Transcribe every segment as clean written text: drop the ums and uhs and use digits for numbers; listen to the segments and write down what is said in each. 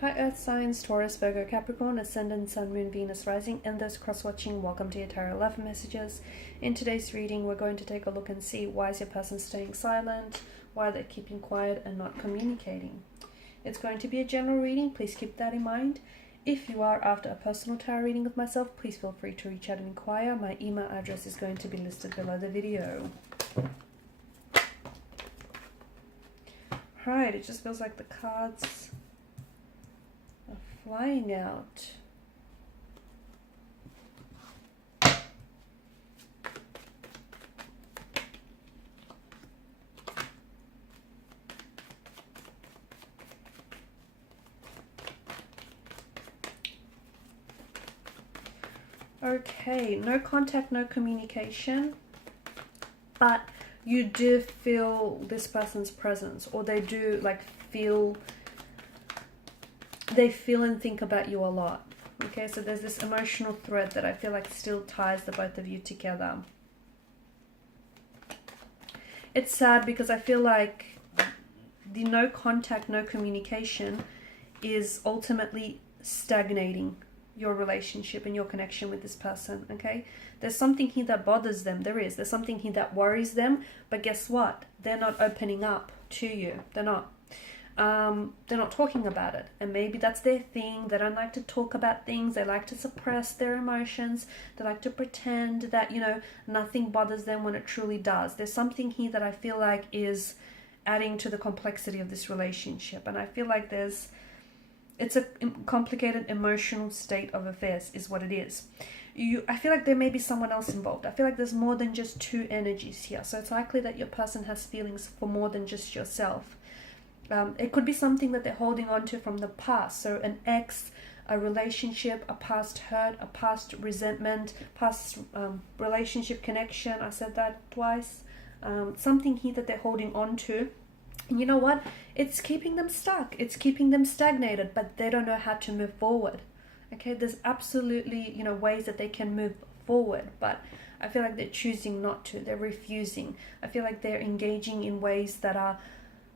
Hi Earth signs, Taurus, Virgo, Capricorn, Ascendant, Sun, Moon, Venus, Rising, and those cross-watching, welcome to your Tarot Love Messages. In today's reading, we're going to take a look and see why is your person staying silent, why they're keeping quiet and not communicating. It's going to be a general reading, please keep that in mind. If you are after a personal tarot reading with myself, please feel free to reach out and inquire. My email address is going to be listed below the video. Alright, it just feels like the cards flying out. Okay, no contact, no communication, but you do feel this person's presence, or they do like they feel and think about you a lot. Okay, so there's this emotional thread that I feel like still ties the both of you together. It's sad because I feel like the no contact, no communication is ultimately stagnating your relationship and your connection with this person. Okay, there's something here that bothers them. There's something here that worries them, but guess what? They're not opening up to you. They're not talking about it, and maybe that's their thing. They don't like to talk about things. They like to suppress their emotions. They like to pretend that, you know, nothing bothers them when it truly does. There's something here that I feel like is adding to the complexity of this relationship, and I feel like it's a complicated emotional state of affairs is what it is. I feel like there may be someone else involved. I feel like there's more than just two energies here, so it's likely that your person has feelings for more than just yourself. It could be something that they're holding on to from the past. So an ex, a relationship, a past hurt, a past resentment, past relationship connection. I said that twice. Something here that they're holding on to. And you know what? It's keeping them stuck. It's keeping them stagnated, but they don't know how to move forward. Okay, there's absolutely, you know, ways that they can move forward, but I feel like they're choosing not to. They're refusing. I feel like they're engaging in ways that are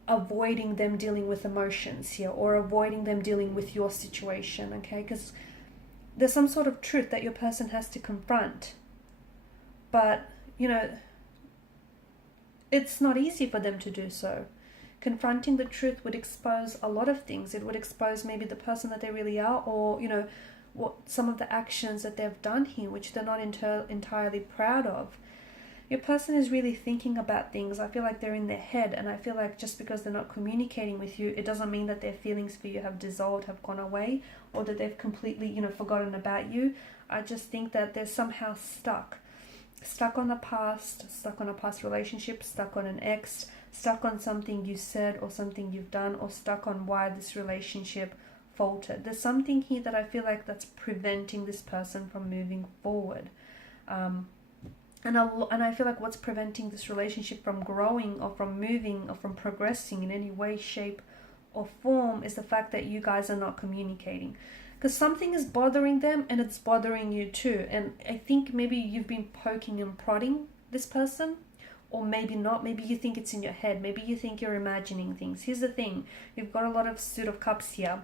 avoiding them dealing with emotions here, or avoiding them dealing with your situation. Okay, because there's some sort of truth that your person has to confront, but you know, it's not easy for them to do so. Confronting the truth would expose a lot of things. It would expose maybe the person that they really are, or you know, what some of the actions that they've done here which they're not entirely proud of. Your person is really thinking about things. I feel like they're in their head, and I feel like just because they're not communicating with you, it doesn't mean that their feelings for you have dissolved, have gone away, or that they've completely, you know, forgotten about you. I just think that they're somehow stuck on the past, stuck on a past relationship, stuck on an ex, stuck on something you said or something you've done, or stuck on why this relationship faltered. There's something here that I feel like that's preventing this person from moving forward. And I feel like what's preventing this relationship from growing or from moving or from progressing in any way, shape or form is the fact that you guys are not communicating. Because something is bothering them, and it's bothering you too. And I think maybe you've been poking and prodding this person, or maybe not. Maybe you think it's in your head. Maybe you think you're imagining things. Here's the thing. You've got a lot of Suit of Cups here.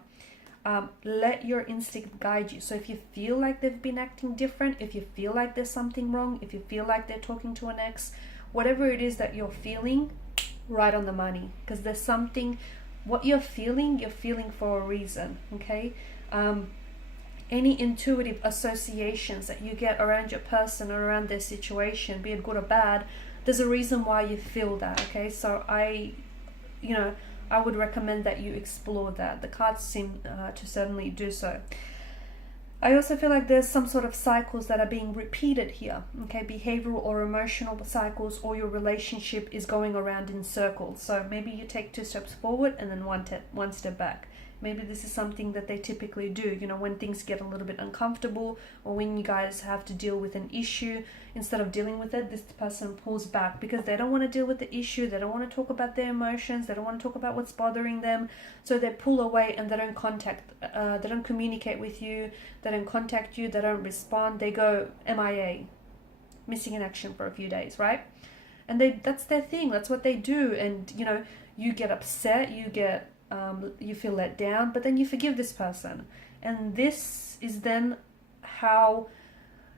Let your instinct guide you. So if you feel like they've been acting different, if you feel like there's something wrong, if you feel like they're talking to an ex, whatever it is that you're feeling, right on the money. Because there's something, what you're feeling for a reason. Okay, any intuitive associations that you get around your person or around their situation, be it good or bad, there's a reason why you feel that. Okay, so I would recommend that you explore that. The cards seem to certainly do so. I also feel like there's some sort of cycles that are being repeated here. Okay, behavioral or emotional cycles, or your relationship is going around in circles. So maybe you take 2 steps forward and then one step back. Maybe this is something that they typically do, you know, when things get a little bit uncomfortable, or when you guys have to deal with an issue, instead of dealing with it, this person pulls back because they don't want to deal with the issue. They don't want to talk about their emotions. They don't want to talk about what's bothering them. So they pull away and they don't they don't communicate with you. They don't contact you. They don't respond. They go MIA, missing in action for a few days, right? And that's their thing. That's what they do. And, you know, you get upset, you get you feel let down, but then you forgive this person. And this is then how,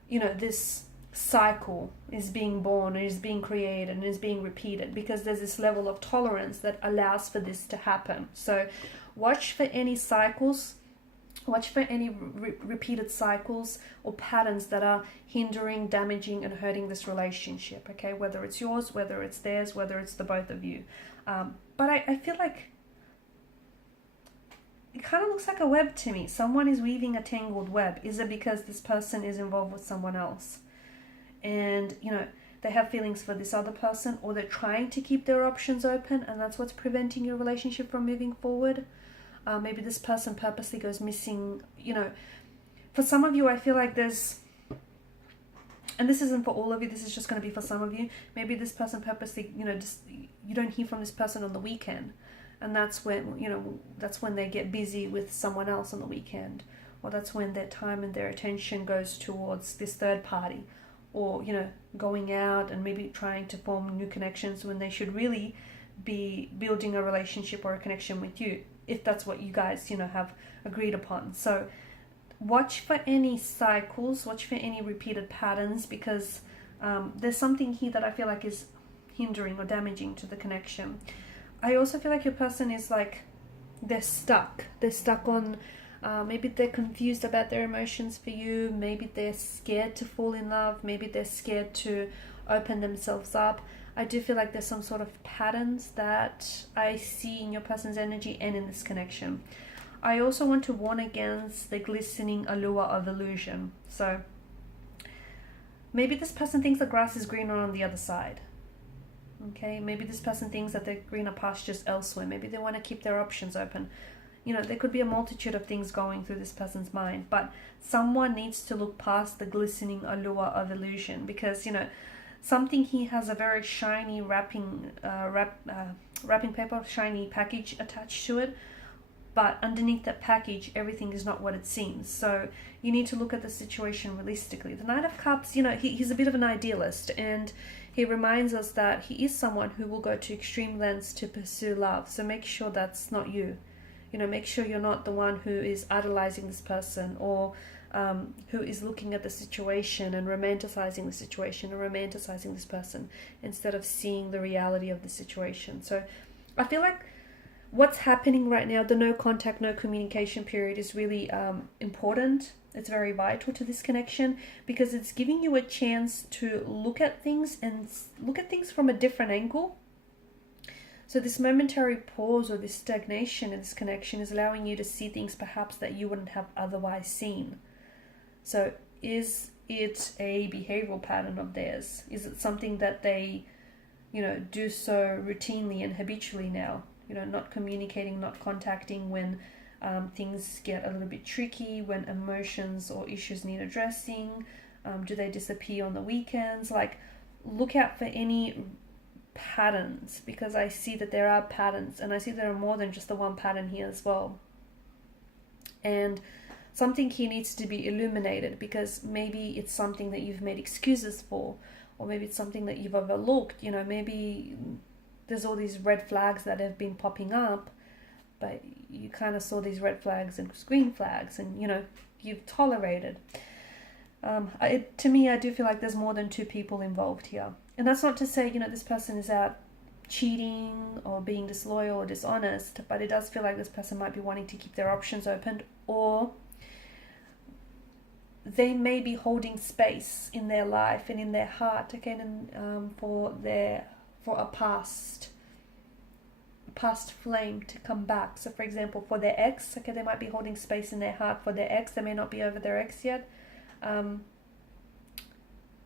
you know, this cycle is being born, and is being created, and is being repeated, because there's this level of tolerance that allows for this to happen. So watch for any cycles, watch for any repeated cycles or patterns that are hindering, damaging, and hurting this relationship, okay? Whether it's yours, whether it's theirs, whether it's the both of you. But I feel like it kind of looks like a web to me. Someone is weaving a tangled web. Is it because this person is involved with someone else? And, you know, they have feelings for this other person, or they're trying to keep their options open, and that's what's preventing your relationship from moving forward. Maybe this person purposely goes missing. You know, for some of you, I feel like there's, and this isn't for all of you, this is just going to be for some of you. Maybe this person purposely, you know, just, you don't hear from this person on the weekend. And that's when, you know, that's when they get busy with someone else on the weekend. Or that's when their time and their attention goes towards this third party. Or, you know, going out and maybe trying to form new connections when they should really be building a relationship or a connection with you, if that's what you guys, you know, have agreed upon. So watch for any cycles, watch for any repeated patterns, because there's something here that I feel like is hindering or damaging to the connection. I also feel like your person is like, they're stuck on, maybe they're confused about their emotions for you, maybe they're scared to fall in love, maybe they're scared to open themselves up. I do feel like there's some sort of patterns that I see in your person's energy and in this connection. I also want to warn against the glistening allure of illusion. So maybe this person thinks the grass is greener on the other side. Okay, maybe this person thinks that there are greener pastures elsewhere. Maybe they want to keep their options open. You know, there could be a multitude of things going through this person's mind, but someone needs to look past the glistening allure of illusion, because, you know, something here has a very shiny wrapping paper, shiny package attached to it, but underneath that package, everything is not what it seems. So you need to look at the situation realistically. The Knight of Cups, you know, he's a bit of an idealist, and he reminds us that he is someone who will go to extreme lengths to pursue love. So make sure that's not you. You know, make sure you're not the one who is idolizing this person, or who is looking at the situation and romanticizing the situation, or romanticizing this person instead of seeing the reality of the situation. So I feel like what's happening right now, the no contact, no communication period, is really important. It's very vital to this connection, because it's giving you a chance to look at things and look at things from a different angle. So this momentary pause or this stagnation in this connection is allowing you to see things perhaps that you wouldn't have otherwise seen. So is it a behavioral pattern of theirs? Is it something that they, you know, do so routinely and habitually now? You know, not communicating, not contacting when things get a little bit tricky, when emotions or issues need addressing. Do they disappear on the weekends? Like, look out for any patterns, because I see that there are patterns, and I see there are more than just the one pattern here as well. And something here needs to be illuminated, because maybe it's something that you've made excuses for, or maybe it's something that you've overlooked. You know, maybe there's all these red flags that have been popping up, but you kind of saw these red flags and green flags, and, you know, you've tolerated. To me, I do feel like there's more than two people involved here. And that's not to say, you know, this person is out cheating or being disloyal or dishonest, but it does feel like this person might be wanting to keep their options open, or they may be holding space in their life and in their heart, again, and for a past flame to come back. So for example, for their ex, okay, they might be holding space in their heart for their ex. They may not be over their ex yet,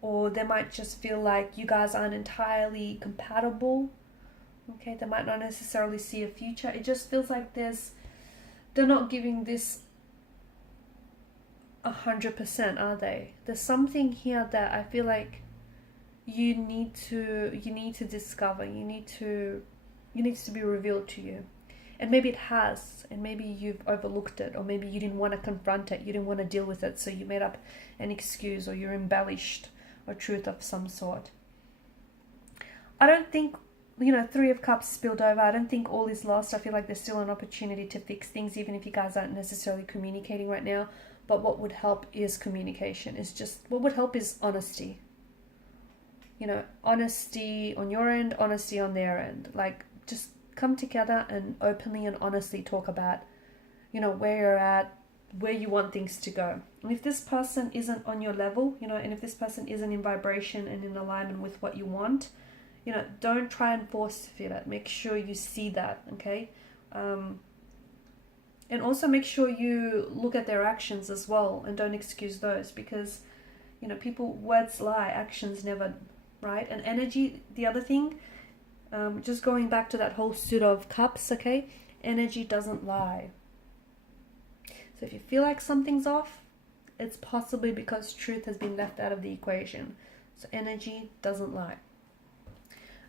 or they might just feel like you guys aren't entirely compatible. Okay, they might not necessarily see a future. It just feels like they're not giving this 100%, are they? There's something here that I feel like you need to discover. You need to be revealed to you. And maybe it has, and maybe you've overlooked it, or maybe you didn't want to confront it, you didn't want to deal with it, so you made up an excuse, or you embellished a truth of some sort. I don't think you know, Three of Cups spilled over. I don't think all is lost. I feel like there's still an opportunity to fix things, even if you guys aren't necessarily communicating right now. But what would help is communication. What would help is honesty. You know, honesty on your end, honesty on their end. Like, just come together and openly and honestly talk about, you know, where you're at, where you want things to go. And if this person isn't on your level, you know, and if this person isn't in vibration and in alignment with what you want, you know, don't try and force to fit it. Make sure you see that, okay? And also make sure you look at their actions as well and don't excuse those, because, you know, words lie, actions never, right? And energy, the other thing, just going back to that whole suit of cups, okay? Energy doesn't lie. So if you feel like something's off, it's possibly because truth has been left out of the equation. So energy doesn't lie.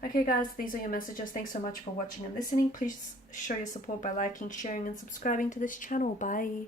Okay guys, these are your messages. Thanks so much for watching and listening. Please show your support by liking, sharing and subscribing to this channel. Bye.